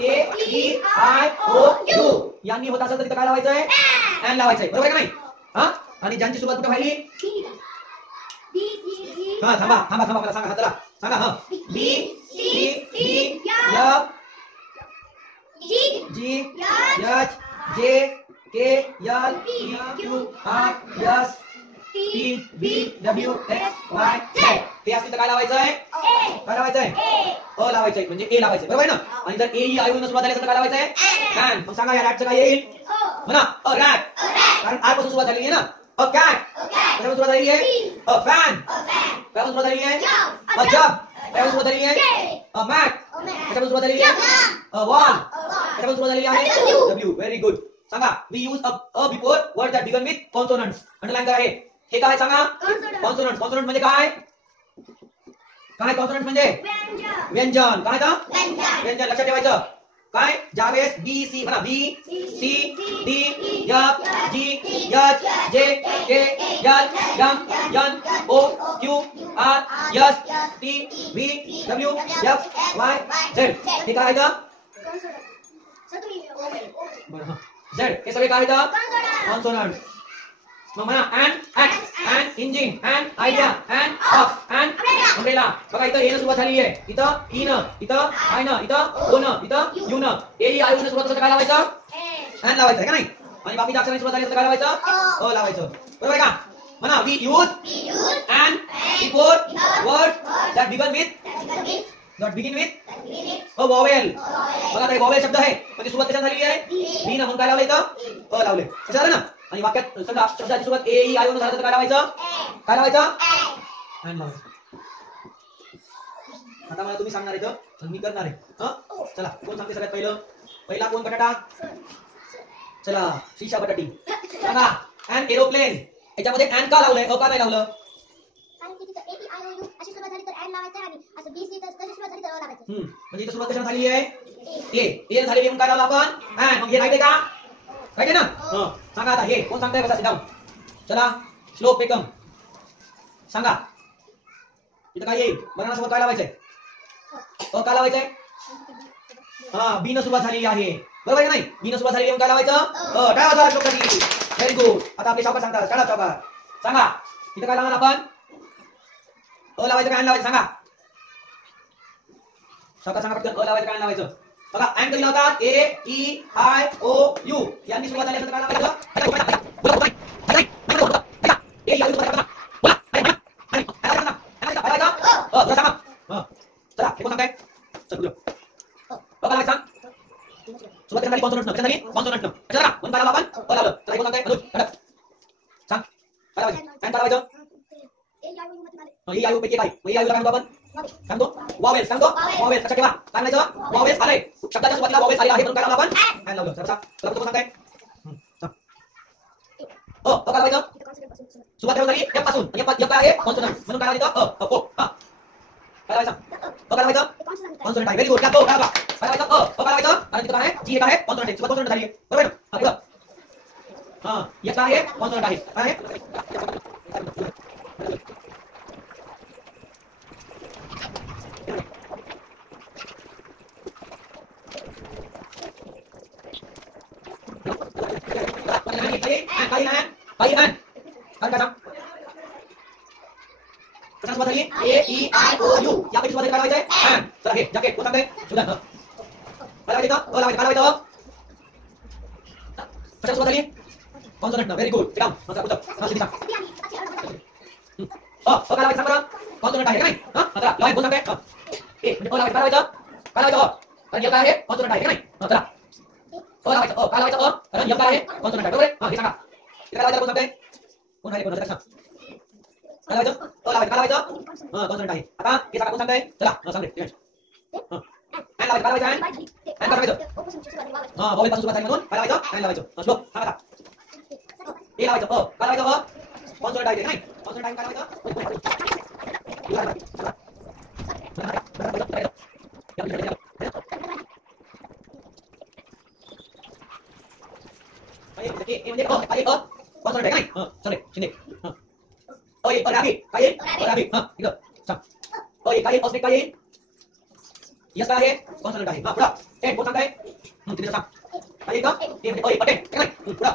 A E I O U यांनी होत असेल तर तिथं काय लावायचंय? एन लावायचंय, बरोबर आहे का नाही? हा, आणि ज्यांची सुरुवात कुठे व्हायली? हा, थांबा थांबा थांबा, मला सांगा, चला सांगा. हा, B C D F G H J K L Q R S T V W X Y Z. ते असतील तर काय लावायचंय? काय लावायचंय? अ लावायचंय, म्हणजे ए लावायचंय, बरोबर आहे ना? आणि जर ए ई आय सुरुवात झाली तर काय लावायचंय? फॅन. मग सांगा या रॅटचं काय येईल? म्हणा अ रॅट, कारण आय पासून सुरुवात झालेली आहे ना. अ कॅट कशापासून सुरुवात झालेली आहे? अ फॅन कशापासून सुरुवात झालेली आहे? अ जब कशापासून सुरुवात झालेली आहे? अ मॅट कशापासून सुरुवात झालेली आहे? अ वॉल कशापासून सुरुवात झालेली आहे? डब्ल्यू. Very good. सांगा we use a before word that begin with consonants. Underline करा हे काय सांगा? कॉन्सोनंट्स. कॉन्सोनंट म्हणजे काय? काय कॉन्सोनंट म्हणजे? व्यंजन. काय तर व्यंजन, लक्षात ठेवायचं. काय? ज्यावेळेस बी सी म्हणा, B C D F G H J K L M N O Q R S T V W X Y Z. हे काय आहे? बरं, झेड हे सगळे काय आहेत? कॉन्सोनंट्स. मग म्हणा and x and engine and idea and of and umbrella. बघा इथं ए न सुरुवात झाली आहे, इथं ई न, इथं आय न, इथं ओ न, इथं यू न. ए ई आय न सुरुवात होतं काय लावायचं? अँड लावायचं आहे का नाही? आणि बाकीच्या अक्षरांची सुरुवात झाली तर काय लावायचं? अ लावायचं, बरोबर आहे का? म्हणा we use and before words that begin with a vowel. बघा आता वॉवेल शब्द आहे, म्हणजे सुरुवात कशाने झालेली आहे? बी न, म्हणून काय लावलं इथं? अ लावले. कसं झालं ना? आणि वाक्यात समजा शब्दाची सुरुवात ए ई आय वरून झाली तर काय लावायचं? काय लावायचं? अँड लावायचं. आता मला तुम्ही सांगणार आहे तर मी करणार आहे. चला कोण सांगते सगळ्यात पहिला कोण? बटाटा. चला शीशा बटाटी. सांगा अँड एरोप्लेन. याच्यामध्ये अँड का लावलंय? अ का नाही लावलं? म्हणजे इथं सुरुवात कशाने झाली आहे? ए झालेली म्हणून काय लावलं आपण? अँड. मग हे राईट आहे का? राईट आहे ना? सांगा आता हे कोण सांगताय? बसा सिडाऊन. चला श्लोक पेकम सांगा. इथं काय येईल? बनाना सोबत काय लावायचंय? अ का लावायचंय? हा, बी न सुरुवात झालेली आहे, बरोबर आहे का नाही? बी न सुरुवात झालेली म्हणून काय लावायचं? टाळा वाजवा श्लोकसाठी. Very good. आता आपले सावकार सांगतात, चला सावकार सांगा. इथं काय लावणार आपण? अ लावायचं काय लावायचं? सांगा सावकार, सांगा पटकन. अ लावायचं काय लावायचं? बघा अँड कधी लावतात? ए ई आय ओ यू यांनी सुरुवात झाली असेल तर काय लावायचं? चला हे कोण सांगताय? सुरुवात झाली कॉन्सोनंट न, झाली कॉन्सोनंट न. चला कोण काय लावलं आपण? अ लावलं. चला हे कोण सांगताय? अनुज सांग काय लावायचं? अँड काय लावायचं? ए आय ओ पैकी काय? ए आय ओ काय म्हणतो आपण? सांगतो वॉवेल. सांगतो वॉवेल. लक्षात ठेवा काय म्हणायचं? वॉवेल्स आले, शब्दाच्या सुरुवातीला वॉवेल्स आले आहे म्हणून काय लावलं आपण? अँड लावलं. चला चला कोण सांगताय? काय लावायचं? सुरुवात झाली एफ पासून. एफ काय आहे? कॉन्सोनंट, म्हणून काय लावायचं? ओ. काय लावायचं? काय लावायचं? कॉन्सोनंट आहे. Very good. काय लावायचं? काय लावायचं? आणि तिथं काय आहे? जी काय आहे? कॉन्सोनंट आहे. सुरुवात कॉन्सोनंट झाली आहे, बरोबर ना? हा एक काय आहे? कॉन्सोनंट आहे. काय आहे? ए ई आय ओ यू यापैकी सुरुवात काय लावायचंय? चला हे जॅकेट कोण सांगताय? सुधान. काय लावायचं? अ लावायचं. काय लावायचं? कशा सुरुवात झाली? Consonant. Very good. Sit down. मस्त उत्तर. सिटी सांग. काय लावायचं? सांग बरं. कॉन्सोनंट आहे का नाही? चला लावायचं. कोण सांगताय? ए म्हणजे अ लावायचं. काय लावायचं? काय लावायचं? कारण हे काय आहे? कॉन्सोनंट आहे का नाही? चला अ लावायचं. काय लावायचं? कारण हे काय आहे? कॉन्सोनंट आहे, बरोबर आहे? हे सांगा. काय लावायचं? कोण सांगताय? कोण आहे? कोण सांग. काय लावायचं? अ लावायचं. काय लावायचं? कॉन्सोनंट आहे. आता हे सांगा कोण सांगताय? चला सांग रे. अँड लावायचं. काय लावायचं? अँड काय लावायचं? वॉवेल पासून सुरुवात झाली म्हणून काय लावायचं? अँड लावायचं. श्लोक सांगा आता. ए लावायचं. काय लावायचं? कॉन्सोनंट आहे नाही? कॉन्सोनंट आहे काय लावायचं? म्हणजे कॉन्सोनंट आहे नाही? सॉरी शिंदे. काय येईल? इथं सांग. काय येईल? काय येईल? यस काय आहे कॉन्सोनंट आहे. हा पुढं टेन कोण सांगताय तिथे सांग काय का ते म्हणजे अ टेन काय पुढं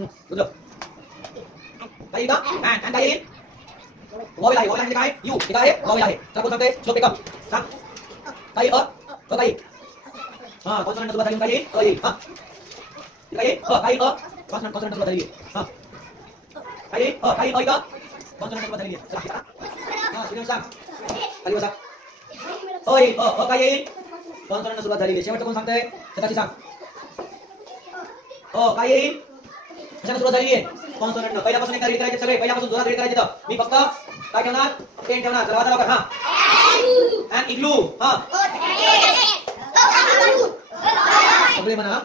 बुझलं काय का अँड काय येईल वॉवेल आहे. वॉवेल म्हणजे काय यू हे काय आहे वॉवेल आहे. चला कोण सांगते श्लोक टेकअप सांग काय अ काय हा कॉन्सोनंट सोबत काय येईल अ येईल. हा काय काय कॉन्सोनंट सोबत येईल. हा काय काय का कॉन्सोनंट सोबत येईल. चला हा तुम्ही सांग खाली बसा ओय काय येईल कॉन्सोनंट सुरुवात झालेली. शेवटचं कोण सांगतंय त्याची सांग काय येईल कशाने सुरुवात झालेली आहे कॉन्सोनंट. पहिल्यापासून एकदा रीड करायचे सगळे पहिल्यापासून जोरात रीड करायचे. तर मी फक्त काय ठेवणार टेन ठेवणार. चला वाचा लवकर. हा अँड इग्लू हा सगळे म्हणा.